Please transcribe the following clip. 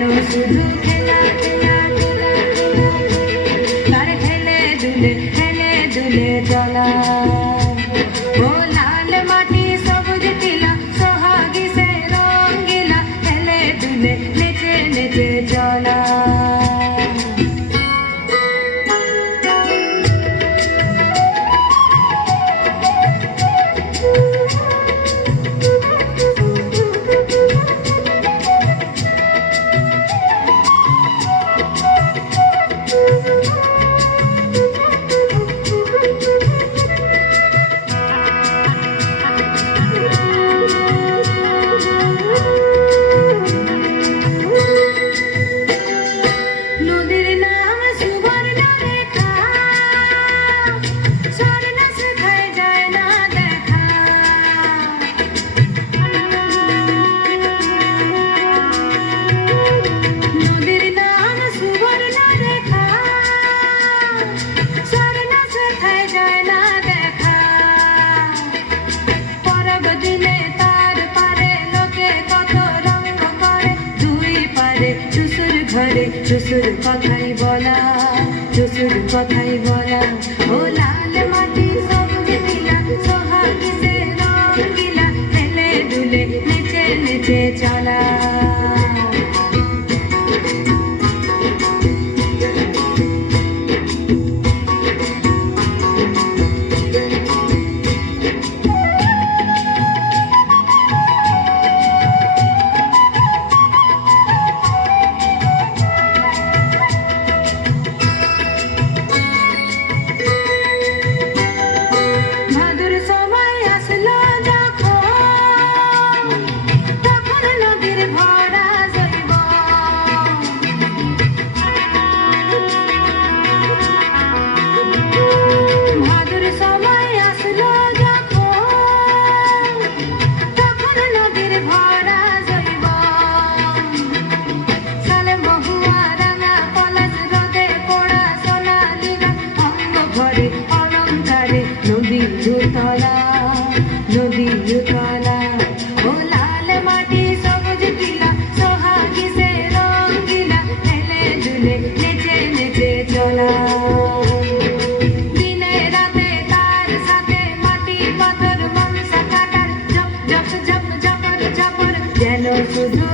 যেন শুধু খেলা খেলা তার হেলে দুলে চলা ও লাল মাটি সবুজ টিলা সোহাগী সে রঙ্গিলা হেলে দুলে নেচে নেচে চলা চুসুর কথাই বলা ও লাল মাটি সবুজ নীলা সোহাগী সে রঙ্গিলা হেলে দুলে নেচে নেচে চলা নদী তলা ও লাল মাটি সবুজ টিলা সোহাগী সে রঙ্গিলা হেলে দুলে নেচে নেচে চলা দিনে রাতে তার সাথে মাটি পাথর মাংস কাটার জপ জপ জপ জপর জপর যেন শুধু